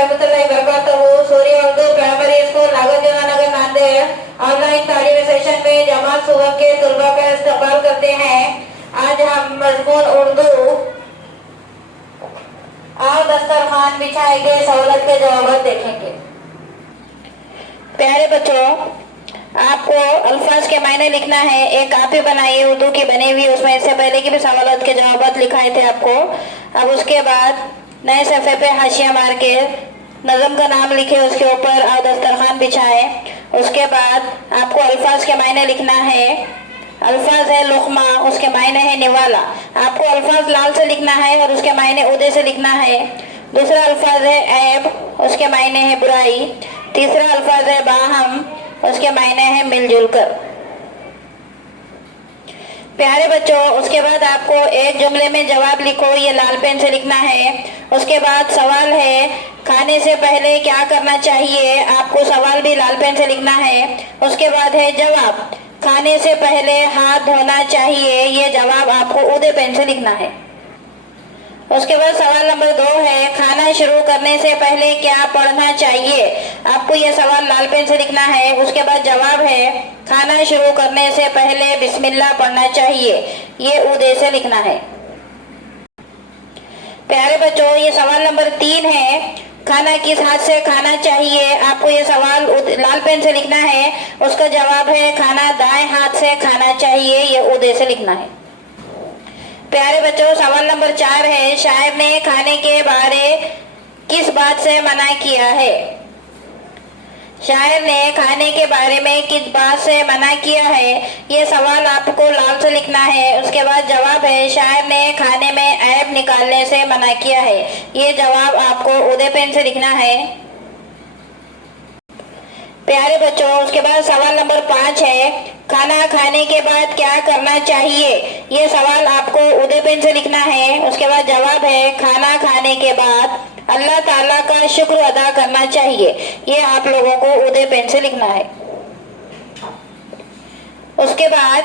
वरहमतुल्लाहि वबरकातुहू। सूर्य Urdu primary school Nagarjuna नगर Nanded online तालीमी session में जमात सुबह के तलबा का इस्तकबाल करते हैं। आज हम मजमून उर्दू और दस्तरखान बिछाएंगे, सहूलत के जवाब देखेंगे। प्यारे बच्चों, आपको अल्फाज के मायने लिखना है। एक कापी बनाइए उर्दू की बनी हुई, उसमें इससे पहले की भी सवालत के जवाब लिखाए थे आपको। अब उसके बाद नए सफ़े पे हाशिया मार के नज़म का नाम लिखे, उसके ऊपर और दस्तरखान बिछाए। उसके बाद आपको अल्फाज के मायने लिखना है। अल्फाज है लुक़मा, उसके मायने है निवाला। आपको अल्फाज लाल से लिखना है और उसके मायने उदे से लिखना है। दूसरा अल्फाज है ऐब, उसके मायने है बुराई। तीसरा अल्फाज है बाहम, उसके मायने है मिलजुल कर। प्यारे बच्चों, उसके बाद आपको एक जुमले में जवाब लिखो, ये लाल पेन से लिखना है। उसके बाद सवाल है खाने से पहले क्या करना चाहिए, आपको सवाल भी लाल पेन से लिखना है। उसके बाद है जवाब, खाने से पहले हाथ धोना चाहिए, ये जवाब आपको उदे पेन से लिखना है। उसके बाद सवाल नंबर 2 है खाना शुरू करने से पहले क्या पढ़ना चाहिए, आपको यह सवाल लाल पेन से लिखना है। उसके बाद जवाब है खाना शुरू करने से पहले बिस्मिल्लाह पढ़ना चाहिए, ये उदे से लिखना है। प्यारे बच्चों, ये सवाल नंबर 3 है खाना किस हाथ से खाना चाहिए, आपको ये सवाल लाल पेन से लिखना है। उसका जवाब है खाना दाएं हाथ से खाना चाहिए, ये उदे से लिखना है। प्यारे बच्चों, सवाल नंबर 4 है शायर ने खाने के बारे किस बात से मना किया है, शायर ने खाने के बारे में किस बात से मना किया है, ये सवाल आपको लाल से लिखना है। उसके बाद जवाब है शायर ने खाने में ऐब निकालने से मना किया है, ये जवाब आपको उदे पेन से लिखना है। प्यारे बच्चों, उसके बाद सवाल नंबर 5 है खाना खाने के बाद क्या करना चाहिए, ये सवाल आपको उदे पेन से लिखना है। उसके बाद जवाब है खाना खाने के बाद अल्लाह ताला का शुक्र अदा करना चाहिए, ये आप लोगों को उदे पेन से लिखना है। उसके बाद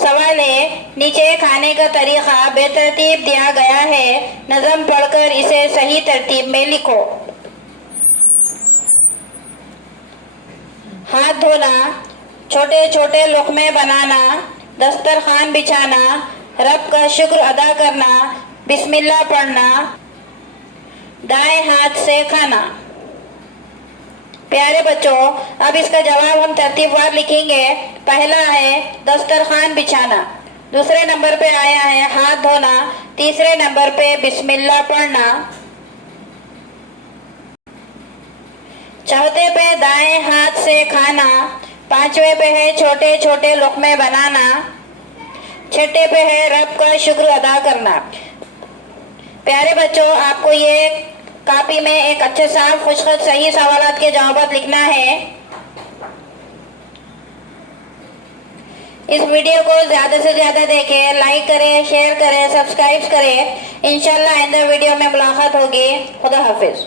सवाल है नीचे खाने का तरीका बेतरतीब दिया गया है, नज़म पढ़कर इसे सही तरतीब में लिखो। हाथ धोना, छोटे छोटे लुक़मे बनाना, दस्तरखान बिछाना, रब का शुक्र अदा करना, बिस्मिल्लाह पढ़ना, दाएं हाथ से खाना। प्यारे बच्चों, अब इसका जवाब हम तरतीबवार लिखेंगे। पहला है दस्तरखान बिछाना, दूसरे नंबर पे आया है हाथ धोना, तीसरे नंबर पे बिस्मिल्लाह पढ़ना, चौथे पे दाएं हाथ से खाना, पांचवे पे है छोटे छोटे लुक़मे बनाना, छठे पे है रब का शुक्र अदा करना। प्यारे बच्चों, आपको ये कॉपी में एक अच्छे साफ खुशखत सही सवालात के जवाब लिखना है। इस वीडियो को ज्यादा से ज्यादा देखें, लाइक करें, शेयर करें, सब्सक्राइब करें। इंशाल्लाह आइंदा वीडियो में मुलाकात होगी। खुदा हाफिज।